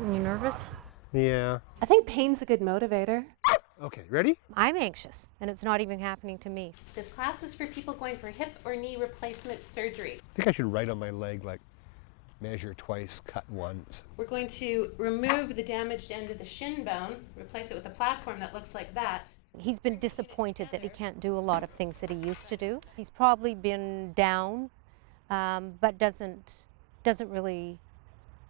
You nervous? Yeah. I think pain's a good motivator. Okay, ready? I'm anxious, and it's not even happening to me. This class is for people going for hip or knee replacement surgery. I think I should write on my leg, like, measure twice, cut once. We're going to remove the damaged end of the shin bone, replace it with a platform that looks like that. He's been disappointed that he can't do a lot of things that he used to do. He's probably been down, but doesn't really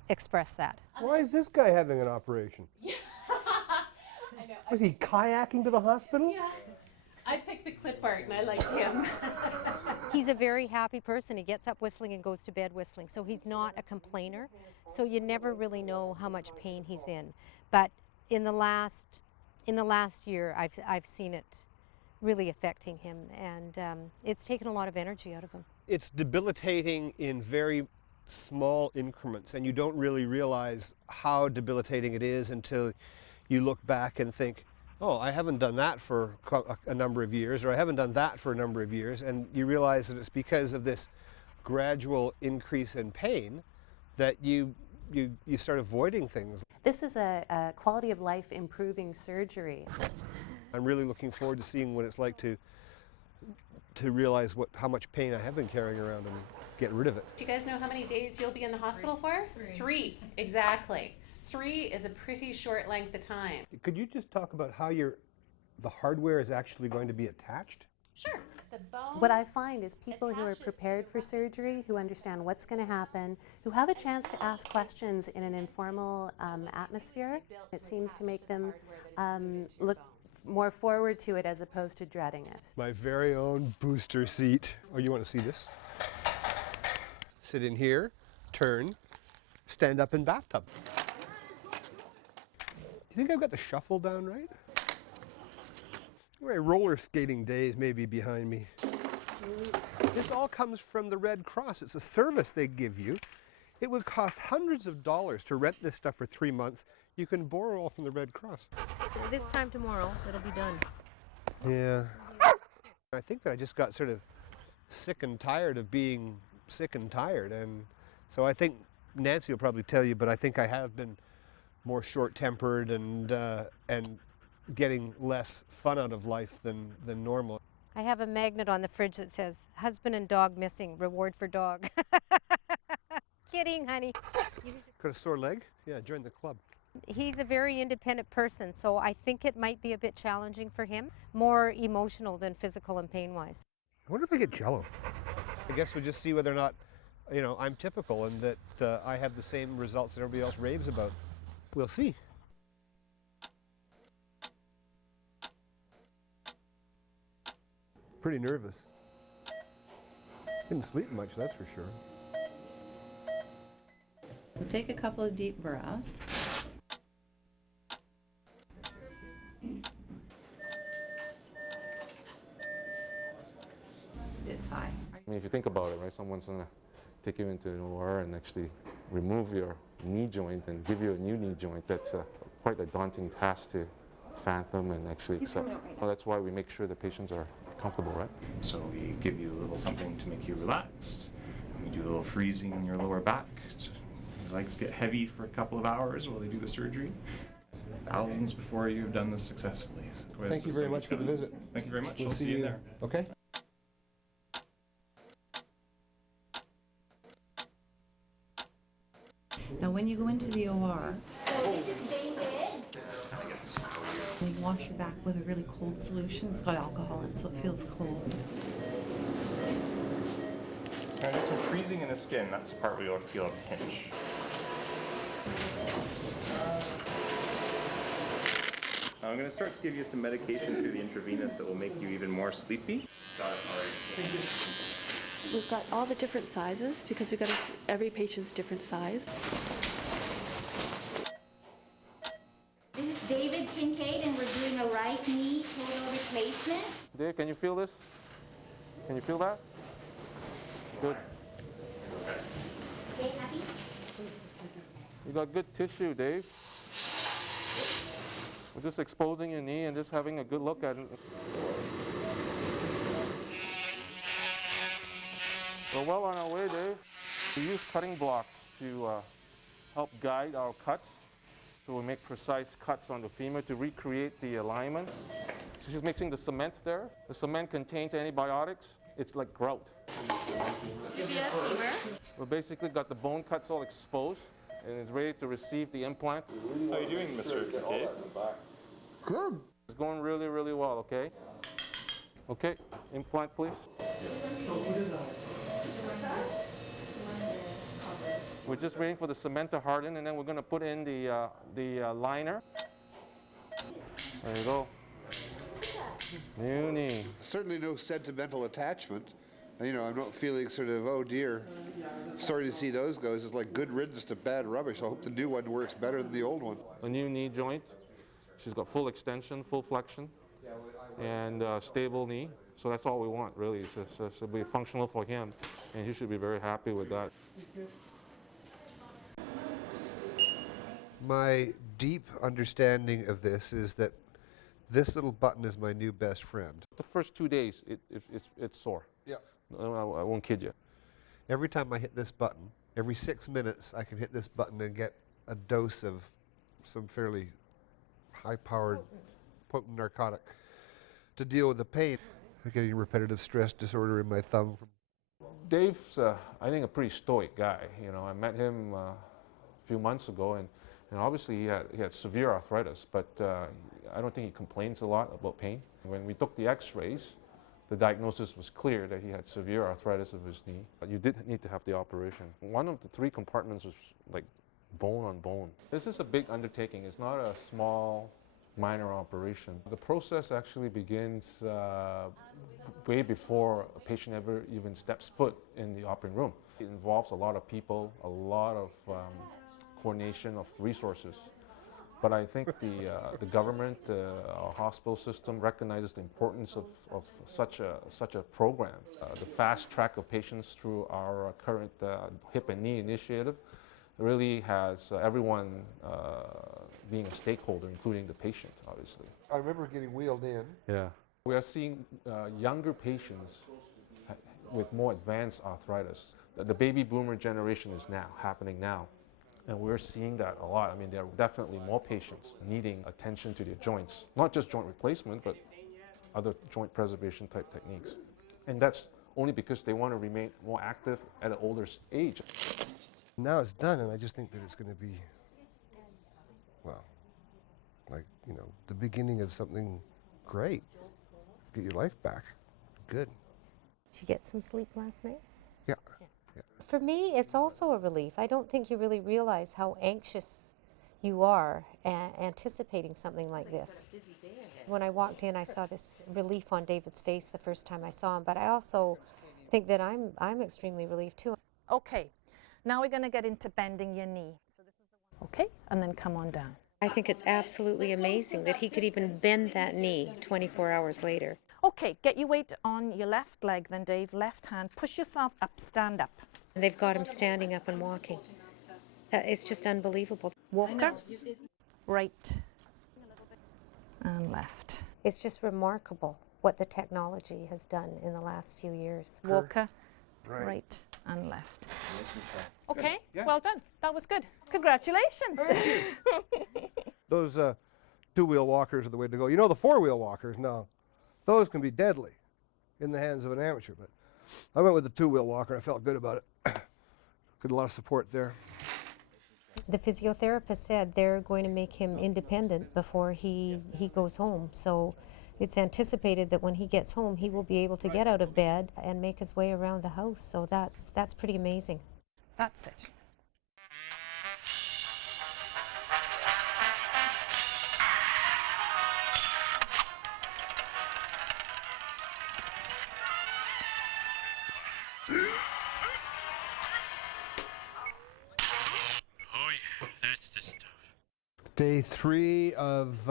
express that. Why is this guy having an operation? I know. Was he kayaking to the hospital? Yeah. I picked the clip art and I liked him. He's a very happy person. He gets up whistling and goes to bed whistling, so he's not a complainer. So you never really know how much pain he's in. But in the last year, I've seen it really affecting him, and it's taken a lot of energy out of him. It's debilitating in very small increments, and you don't really realize how debilitating it is until you look back and think, oh, I haven't done that for a number of years, or I haven't done that for a number of years, and you realize that it's because of this gradual increase in pain that you start avoiding things. This is a quality of life improving surgery. I'm really looking forward to seeing what it's like to realize how much pain I have been carrying around and get rid of it. Do you guys know how many days you'll be in the hospital for? Three, exactly. 3 is a pretty short length of time. Could you just talk about how the hardware is actually going to be attached? Sure. What I find is people who are prepared for surgery, who understand what's going to happen, who have a chance to ask questions in an informal atmosphere, it seems to make them look more forward to it as opposed to dreading it. My very own booster seat. Oh, you want to see this? Sit in here, turn, stand up in bathtub. You think I've got the shuffle down right? My roller skating days may be behind me. This all comes from the Red Cross. It's a service they give you. It would cost hundreds of dollars to rent this stuff for 3 months. You can borrow all from the Red Cross. This time tomorrow, it'll be done. Yeah. I think that I just got sort of sick and tired of being sick and tired. And so I think Nancy will probably tell you, but I think I have been more short-tempered and getting less fun out of life than normal. I have a magnet on the fridge that says, husband and dog missing, reward for dog. Kidding, honey. Got a sore leg? Yeah, join the club. He's a very independent person, so I think it might be a bit challenging for him, more emotional than physical and pain-wise. I wonder if I get jello. I guess we'll just see whether or not, I'm typical and that I have the same results that everybody else raves about. We'll see. Pretty nervous. Didn't sleep much, that's for sure. Take a couple of deep breaths. It's high. I mean, if you think about it, right, someone's going to take you into an OR and actually remove your knee joint and give you a new knee joint. That's quite a daunting task to fathom and actually accept. Well, that's why we make sure the patients are comfortable, right? So we give you a little something to make you relaxed. We do a little freezing in your lower back. Your legs get heavy for a couple of hours while they do the surgery. Thousands before you've done this successfully. Thank you very much for the visit. Thank you very much. We'll I'll see you there. Okay. Now when you go into the OR, you wash your back with a really cold solution. It's got alcohol in it, so it feels cold. So I'm going to do some freezing in the skin. That's the part where you'll feel a pinch. Now I'm going to start to give you some medication through the intravenous that will make you even more sleepy. Got it. All right. We've got all the different sizes because we've got every patient's different size. This is David Kincaid, and we're doing a right knee total replacement. Dave, can you feel this? Can you feel that? Good. Okay, happy? You got good tissue, Dave. We're just exposing your knee and just having a good look at it. We're well on our way, Dave. We use cutting blocks to help guide our cuts So we'll make precise cuts on the femur to recreate the alignment. So she's mixing the cement there. The cement contains antibiotics. It's like grout. We basically got the bone cuts all exposed and it's ready to receive the implant. How are you doing, Mr. Kincaid? Good. It's going really, really well, okay? Okay, implant please. We're just waiting for the cement to harden and then we're going to put in the liner. There you go. New knee. Certainly no sentimental attachment. You know, I'm not feeling sort of, oh dear, sorry to see those go. It's like good riddance to bad rubbish. I hope the new one works better than the old one. A new knee joint. She's got full extension, full flexion, and stable knee. So that's all we want, really. It's to be functional for him, and he should be very happy with that. My deep understanding of this is that this little button is my new best friend. The first 2 days, it's sore. Yeah. I won't kid you. Every time I hit this button, every 6 minutes I can hit this button and get a dose of some fairly high-powered, potent narcotic to deal with the pain. I'm getting repetitive stress disorder in my thumb. Dave's, I think, a pretty stoic guy. You know, I met him a few months ago, and obviously he had severe arthritis, but I don't think he complains a lot about pain. When we took the x-rays, the diagnosis was clear that he had severe arthritis of his knee. You did need to have the operation. One of the 3 compartments was like bone on bone. This is a big undertaking. It's not a small, minor operation. The process actually begins way before a patient ever even steps foot in the operating room. It involves a lot of people, a lot of coordination of resources. But I think the government, our hospital system recognizes the importance of such a program. The fast track of patients through our current hip and knee initiative really has everyone being a stakeholder, including the patient, obviously. I remember getting wheeled in. Yeah. We are seeing younger patients with more advanced arthritis. The baby boomer generation is happening now. And we're seeing that a lot. I mean, there are definitely more patients needing attention to their joints, not just joint replacement, but other joint preservation type techniques. And that's only because they want to remain more active at an older age. Now it's done, and I just think that it's going to be, well, like, you know, the beginning of something great. Get your life back. Good. Did you get some sleep last night? Yeah. For me, it's also a relief. I don't think you really realize how anxious you are anticipating something like this. When I walked in, I saw this relief on David's face the first time I saw him, but I also think that I'm extremely relieved too. Okay, now we're going to get into bending your knee. Okay, and then come on down. I think it's absolutely amazing that he could even bend that knee 24 hours later. Okay, get your weight on your left leg then, Dave. Left hand, push yourself up, stand up. They've got him standing up and walking. It's just unbelievable. Walker, right and left. It's just remarkable what the technology has done in the last few years. Walker, right and left. Okay, well done. That was good. Congratulations. Those two-wheel walkers are the way to go. You know, the four-wheel walkers, now, those can be deadly in the hands of an amateur, but I went with the two-wheel walker and I felt good about it. Got a lot of support there. The physiotherapist said they're going to make him independent before he goes home. So it's anticipated that when he gets home, he will be able to get out of bed and make his way around the house. So that's pretty amazing. That's it. Day 3 of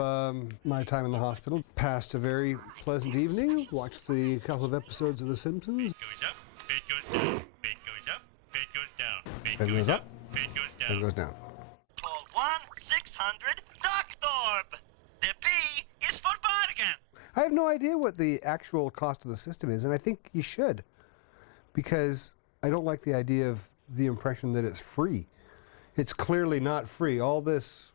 my time in the hospital. Passed a very pleasant evening. Watched a couple of episodes of The Simpsons. Bed goes up, bed goes up, bed goes down, bed Bed goes up, bed goes down. bed goes down. Call 1-600 Doctor. The P is for bargain. I have no idea what the actual cost of the system is, and I think you should, because I don't like the idea of the impression that it's free. It's clearly not free. All this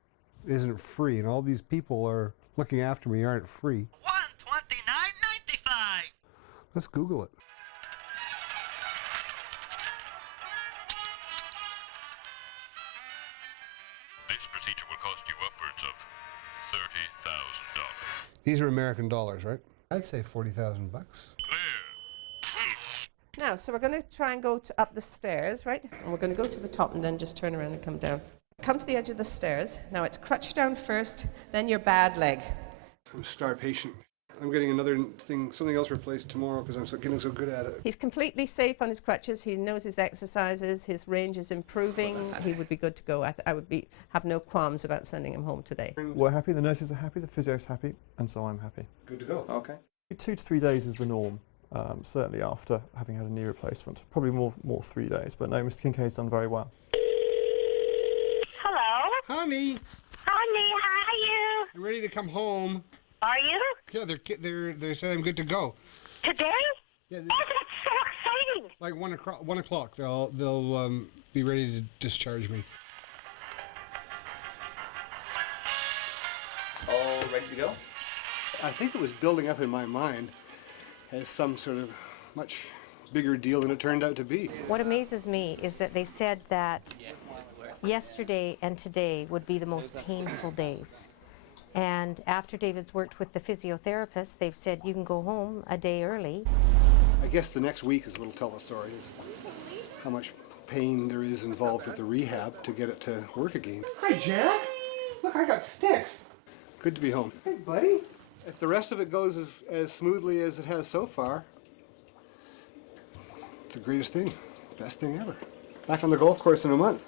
isn't free, and all these people are looking after me aren't free. $129.95. Let's Google it. This procedure will cost you upwards of $30,000. These are American dollars, right? I'd say 40,000 bucks. Now, so we're going to try and go up the stairs, right? And we're going to go to the top and then just turn around and come down. Come to the edge of the stairs. Now it's crutch down first, then your bad leg. I'm a star patient. I'm getting another thing, something else replaced tomorrow because I'm getting so good at it. He's completely safe on his crutches. He knows his exercises. His range is improving. He would be good to go. I would have no qualms about sending him home today. We're happy, the nurses are happy, the physio's happy, and so I'm happy. Good to go. Okay. 2 to 3 days is the norm, certainly after having had a knee replacement. Probably more 3 days, but no, Mr. Kincaid's done very well. Hello? Honey, Honey, how are you? I'm ready to come home. Are you? Yeah, they said I'm good to go. Today? Yeah, Oh, that's so exciting. like 1 o'clock. They'll be ready to discharge me. All ready to go? I think it was building up in my mind as some sort of much bigger deal than it turned out to be. What amazes me is that they said that yesterday and today would be the most painful days. And after David's worked with the physiotherapist, they've said you can go home a day early. I guess the next week is what'll tell the story, is how much pain there is involved with the rehab to get it to work again. Hi, Jack. Look, I got sticks. Good to be home. Hey, buddy. If the rest of it goes as smoothly as it has so far, it's the greatest thing, best thing ever. Back on the golf course in a month.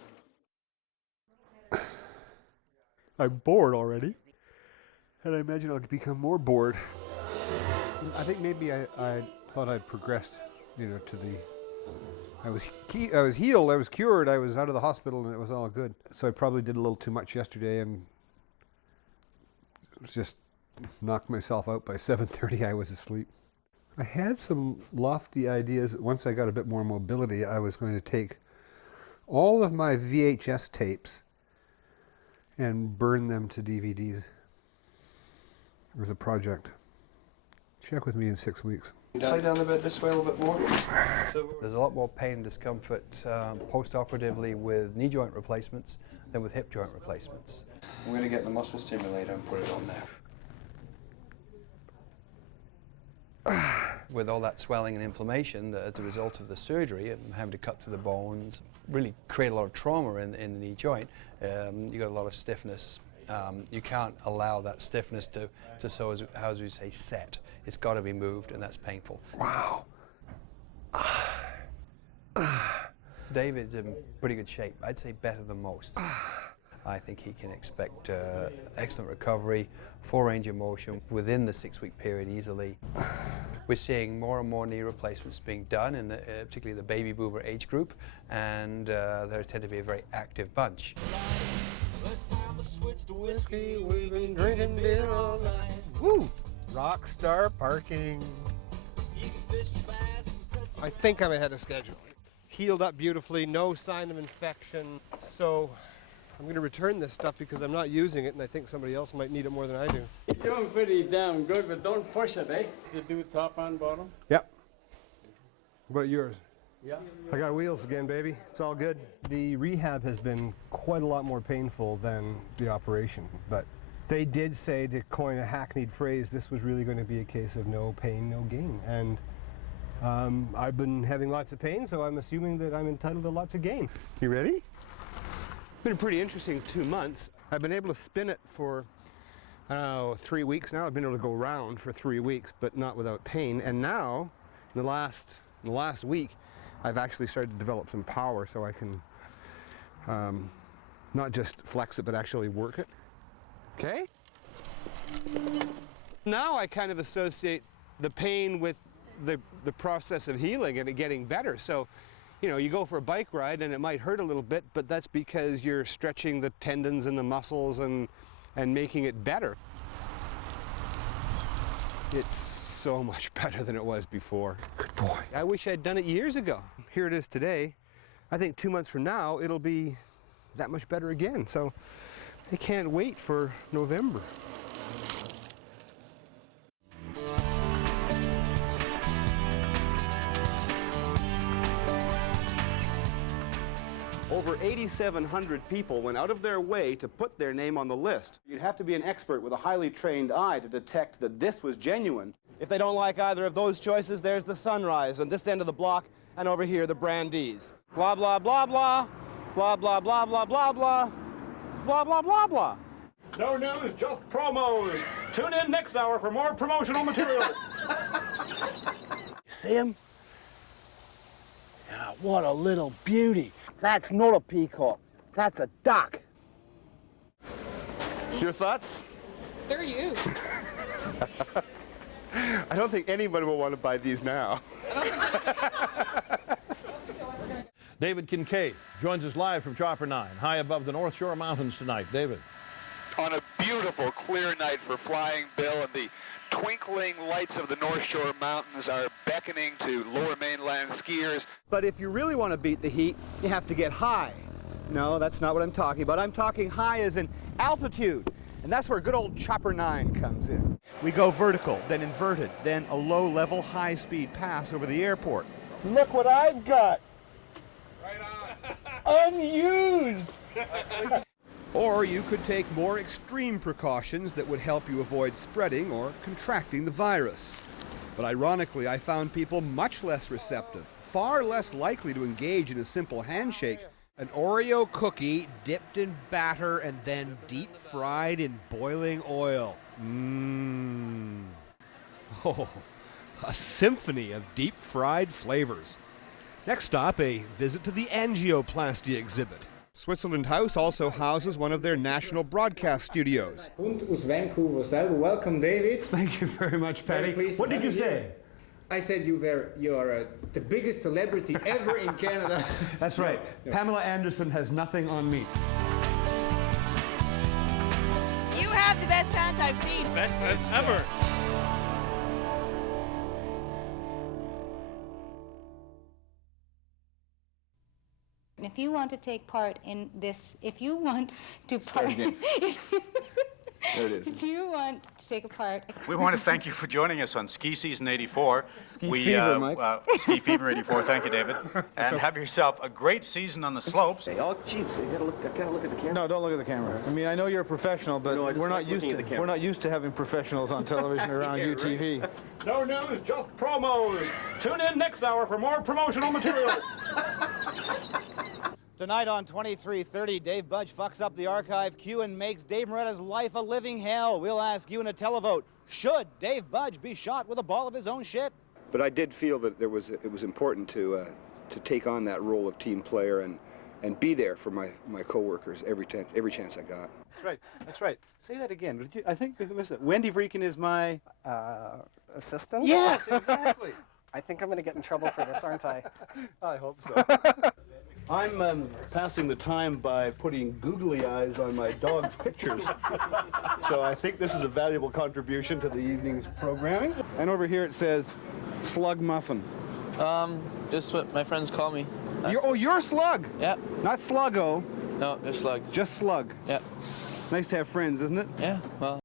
I'm bored already, and I imagine I'll become more bored. I think maybe I thought I'd progressed, to the. I was healed, I was cured, I was out of the hospital, and it was all good. So I probably did a little too much yesterday, and just knocked myself out by 7:30. I was asleep. I had some lofty ideas that once I got a bit more mobility, I was going to take all of my VHS tapes and burn them to DVDs. It was a project. Check with me in 6 weeks. Lie down a bit this way a little bit more. There's a lot more pain and discomfort post-operatively with knee joint replacements than with hip joint replacements. I'm going to get the muscle stimulator and put it on there. With all that swelling and inflammation as a result of the surgery and having to cut through the bones, really create a lot of trauma in the knee joint, you got a lot of stiffness. You can't allow that stiffness to so as we say, set. It's got to be moved, and that's painful. Wow. David's in pretty good shape. I'd say better than most. I think he can expect excellent recovery, full range of motion within the 6-week period easily. We're seeing more and more knee replacements being done in particularly the baby boomer age group, and they tend to be a very active bunch. Whiskey, we've been drinking beer all night. Woo! Rockstar parking. I think I'm ahead of schedule. Healed up beautifully, no sign of infection. So I'm going to return this stuff because I'm not using it, and I think somebody else might need it more than I do. You're doing pretty damn good, but don't push it, eh? You do top and bottom? Yep. What about yours? Yeah. I got wheels again, baby. It's all good. The rehab has been quite a lot more painful than the operation, but they did say, to coin a hackneyed phrase, this was really going to be a case of no pain, no gain. And I've been having lots of pain, so I'm assuming that I'm entitled to lots of gain. You ready? It's been a pretty interesting 2 months. I've been able to spin it for, 3 weeks now. I've been able to go round for 3 weeks, but not without pain. And now, in the last week, I've actually started to develop some power, so I can not just flex it, but actually work it. Okay? Now I kind of associate the pain with the process of healing and it getting better. So, you go for a bike ride and it might hurt a little bit, but that's because you're stretching the tendons and the muscles and making it better. It's so much better than it was before. Good boy. I wish I'd done it years ago. Here it is today. I think 2 months from now, it'll be that much better again. So They can't wait for November. Over 8,700 people went out of their way to put their name on the list. You'd have to be an expert with a highly trained eye to detect that this was genuine. If they don't like either of those choices, there's the Sunrise on this end of the block, and over here, the Brandees. Blah, blah, blah, blah. Blah, blah, blah, blah, blah, blah. Blah, blah, blah, blah. No news, just promos. Tune in next hour for more promotional material. You see him? Yeah, what a little beauty. That's not a peacock. That's a duck. Your thoughts? They're you. I don't think anybody will want to buy these now. David Kincaid joins us live from Chopper 9, high above the North Shore Mountains tonight. David. On a beautiful, clear night for Flying Bill, and the twinkling lights of the North Shore Mountains are beckoning to lower mainland skiers. But if you really want to beat the heat, you have to get high. No, that's not what I'm talking about. I'm talking high as in altitude. And that's where good old Chopper 9 comes in. We go vertical, then inverted, then a low-level, high-speed pass over the airport. Look what I've got. Unused. Or you could take more extreme precautions that would help you avoid spreading or contracting the virus. But ironically, I found people much less receptive, far less likely to engage in a simple handshake. An Oreo cookie dipped in batter and then deep fried in boiling oil. Mmm. Oh, a symphony of deep fried flavors. Next stop, a visit to the angioplasty exhibit. Switzerland House also houses one of their national broadcast studios. Und aus Vancouver selber. Welcome, David. Thank you very much, Patty. What did you say? I said you are the biggest celebrity ever in Canada. That's right. Pamela Anderson has nothing on me. You have the best pants I've seen. Best press ever. And if you want to take part in this, if you want to Start again. There it is. If you want to take a part. We want to thank you for joining us on Ski Season 84. Ski Fever, Mike. Ski Fever 84, thank you, David. And have yourself a great season on the slopes. Oh, jeez, I gotta look at the camera. No, don't look at the camera. I mean, I know you're a professional, but No, I just we're like not used looking to at the camera. having professionals on television around UTV. No news, just promos. Tune in next hour for more promotional material. Tonight on 2330, Dave Budge fucks up the archive queue and makes Dave Moretta's life a living hell. We'll ask you in a televote, should Dave Budge be shot with a ball of his own shit? But I did feel that it was important to take on that role of team player and be there for my coworkers every chance I got. That's right. That's right. Say that again. I think we missed it. Wendy Vreeken is my assistant? Yes, exactly. I think I'm going to get in trouble for this, aren't I? I hope so. I'm passing the time by putting googly eyes on my dog's pictures. So I think this is a valuable contribution to the evening's programming. And over here it says Slug Muffin. Just what my friends call me. You're Slug? Yep. Not Sluggo. No, just Slug. Just Slug. Yep. Nice to have friends, isn't it? Yeah, well.